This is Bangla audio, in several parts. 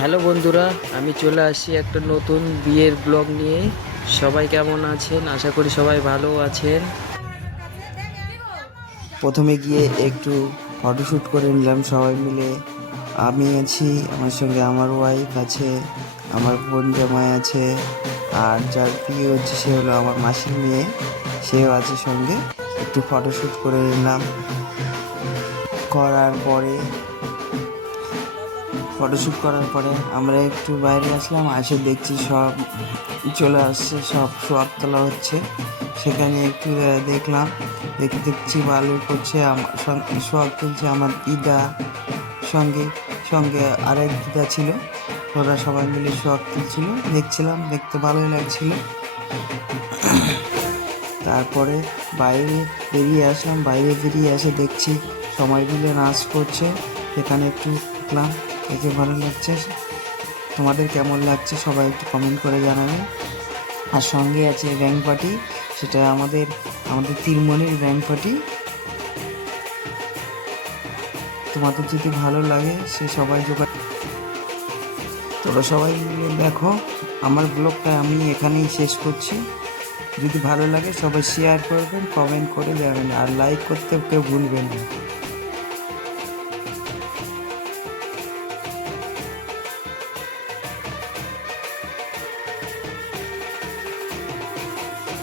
হ্যালো বন্ধুরা, আমি চলে আসছি একটা নতুন বিয়ের ব্লগ নিয়ে। সবাই কেমন আছেন? আশা করি সবাই ভালো আছেন। প্রথমে গিয়ে একটু ফটোশ্যুট করে নিলাম সবাই মিলে। আমি আছি, আমার সঙ্গে আমার ওয়াইফ আছে, আমার বোন জামাই আছে, আর যার বিয়ে হচ্ছে সে হলো আমার মাসির মেয়ে, সেও আছে সঙ্গে। একটু ফটোশ্যুট করে নিলাম। করার পরে ফটোশ্যুট করার পরে আমরা একটু বাইরে আসলাম, আসে দেখছি সব চলে আসছে, সব সোয়াগ তোলা হচ্ছে। সেখানে একটু দেখলাম, দেখছি ভালো করছে, সোয়াগ তুলছে আমার দিদা, সঙ্গে সঙ্গে আরেক দিদা ছিল, ওরা সবাই মিলে সোয়াগ তুলছিল, দেখছিলাম, দেখতে ভালোই লাগছিল। তারপরে বাইরে বেরিয়ে আসলাম, বাইরে বেরিয়ে এসে দেখছি সবাই মিলে নাচ করছে, সেখানে একটু দেখলাম, দেখে ভালো লাগছে। তোমাদের কেমন লাগছে সবাই একটু কমেন্ট করে জানাবে। আর সঙ্গে আছে ব্যাংক পার্টি, সেটা আমাদের তিরমণির ব্যাংক পার্টি। তোমাদের যদি ভালো লাগে সে সবাই তোরা সবাই মিলে দেখো। আমার ব্লগটা আমি এখানেই শেষ করছি। যদি ভালো লাগে সবাই শেয়ার করবেন, কমেন্ট করে যাবেন, আর লাইক করতে কেউ ভুলবেন না।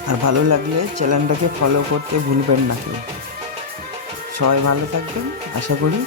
আর ভালো লাগলে চ্যানেলটাকে ফলো করতে ভুলবেন না কেউ। সবাই ভালো থাকবেন আশা করি।